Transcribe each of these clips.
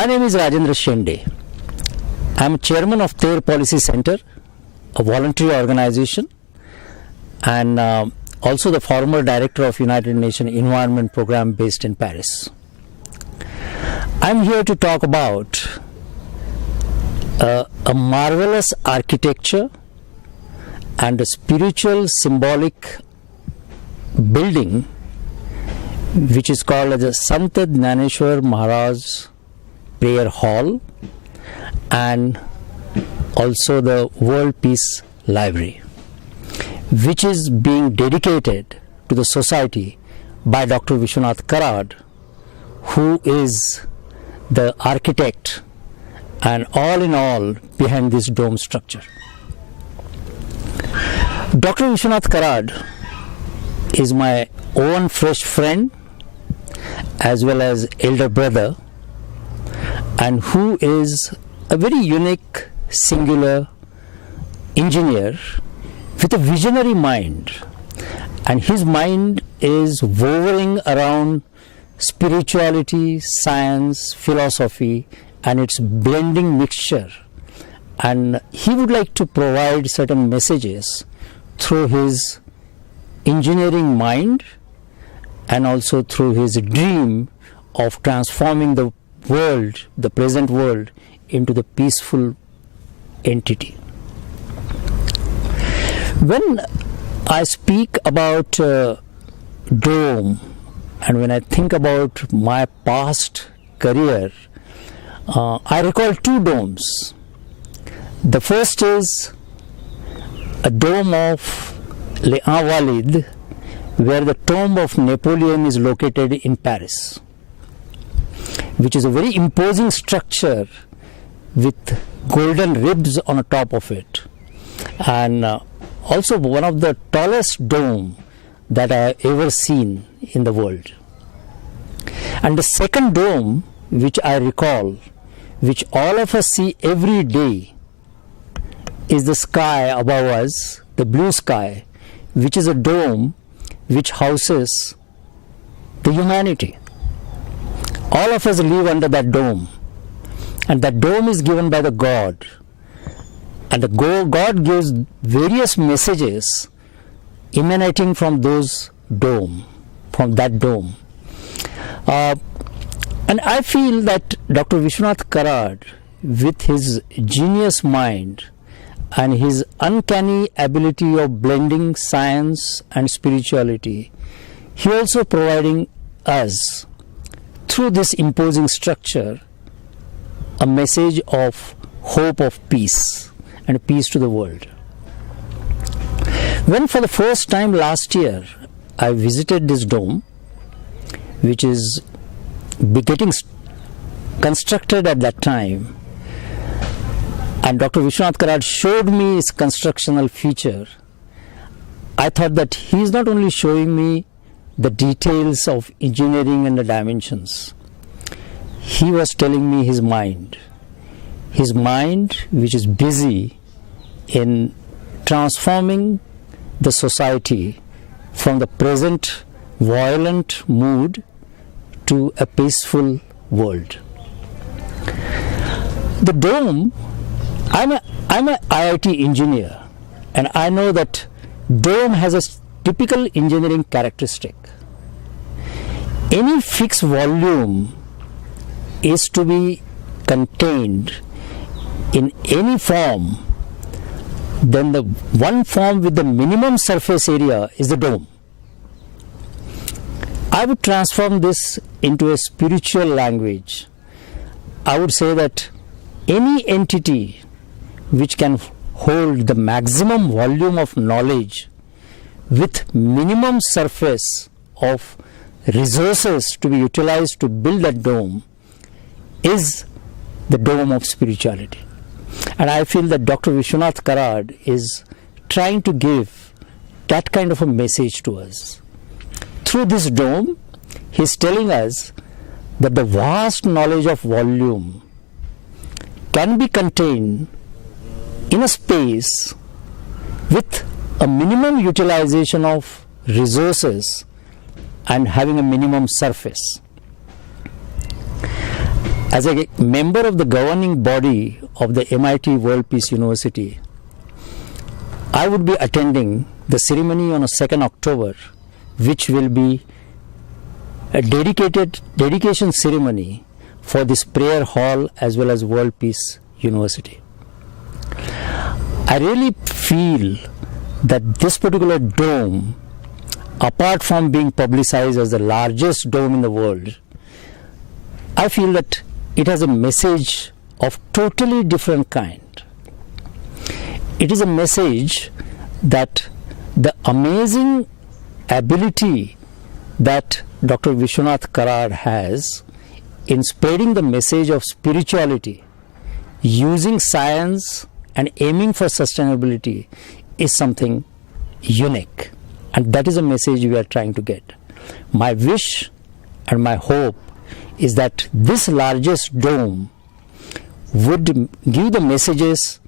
My name is Rajendra Shende. I am chairman of Ter Policy Center, a voluntary organization, and also the former director of United Nations Environment Program based in Paris. I am here to talk about a marvelous architecture and a spiritual symbolic building which is called as the Sant Dnyaneshwar Maharaj Prayer Hall and also the World Peace Library, which is being dedicated to the society by Dr. Vishwanath Karad, who is the architect and all in all behind this dome structure. Dr. Vishwanath Karad is my own fresh friend as well as elder brother, and who is a very unique, singular engineer with a visionary mind. And his mind is woven around spirituality, science, philosophy, and its blending mixture. And he would like to provide certain messages through his engineering mind and also through his dream of transforming the world, the present world, into the peaceful entity. When I speak about dome and when I think about my past career, I recall two domes. The first is a dome of Les Invalides, where the tomb of Napoleon is located in Paris, which is a very imposing structure with golden ribs on the top of it, and also one of the tallest dome that I have ever seen in the world. And the second dome, which I recall, which all of us see every day, is the sky above us, the blue sky, which is a dome which houses the humanity. All of us live under that dome, and that dome is given by the God, and the God gives various messages emanating from those dome, from that dome. And I feel that Dr. Vishwanath Karad, with his genius mind and his uncanny ability of blending science and spirituality, he also providing us, through this imposing structure, a message of hope of peace and peace to the world. When for the first time last year I visited this dome, which is getting constructed at that time, and Dr. Vishwanath Karad showed me its constructional feature, I thought that he is not only showing me the details of engineering and the dimensions, he was telling me his mind which is busy in transforming the society from the present violent mood to a peaceful world. The dome, I'm a IIT engineer, and I know that dome has a typical engineering characteristic. Any fixed volume is to be contained in any form, then the one form with the minimum surface area is the dome. I would transform this into a spiritual language. I would say that any entity which can hold the maximum volume of knowledge with minimum surface of resources to be utilized to build that dome is the dome of spirituality. And I feel that Dr. Vishwanath Karad is trying to give that kind of a message to us. Through this dome, he is telling us that the vast knowledge of volume can be contained in a space with a minimum utilization of resources and having a minimum surface. As a member of the governing body of the MIT World Peace University, I would be attending the ceremony on 2nd October, which will be a dedication ceremony for this prayer hall as well as World Peace University. I really feel that this particular dome, apart from being publicized as the largest dome in the world, I feel that it has a message of totally different kind. It is a message that the amazing ability that Dr. Vishwanath Karad has in spreading the message of spirituality, using science and aiming for sustainability is something unique. And that is a message we are trying to get. My wish and my hope is that this largest dome would give the messages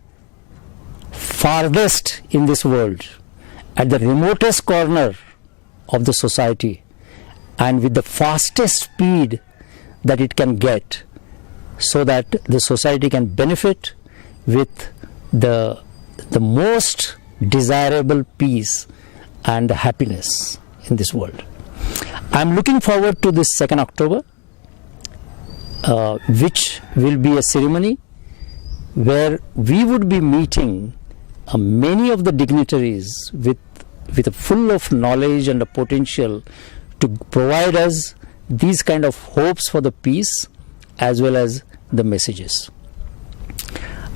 farthest in this world, at the remotest corner of the society, and with the fastest speed that it can get, so that the society can benefit with the most desirable peace and happiness in this world. I'm looking forward to this 2nd October, which will be a ceremony where we would be meeting many of the dignitaries with a full of knowledge and a potential to provide us these kind of hopes for the peace as well as the messages.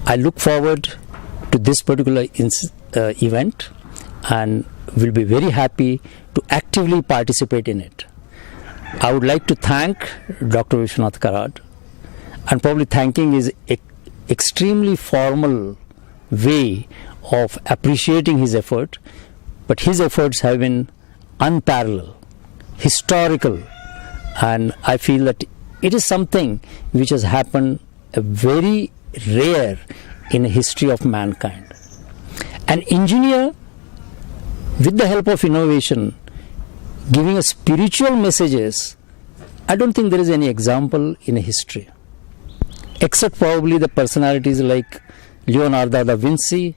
I look forward to this particular event and will be very happy to actively participate in it. I would like to thank Dr. Vishwanath Karad, and probably thanking is extremely formal way of appreciating his effort, but his efforts have been unparalleled, historical, and I feel that it is something which has happened very rare in the history of mankind. An engineer, with the help of innovation, giving us spiritual messages, I don't think there is any example in history, except probably the personalities like Leonardo da Vinci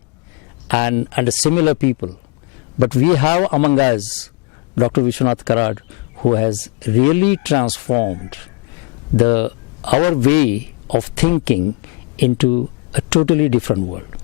and similar people. But we have among us Dr. Vishwanath Karad, who has really transformed our way of thinking into a totally different world.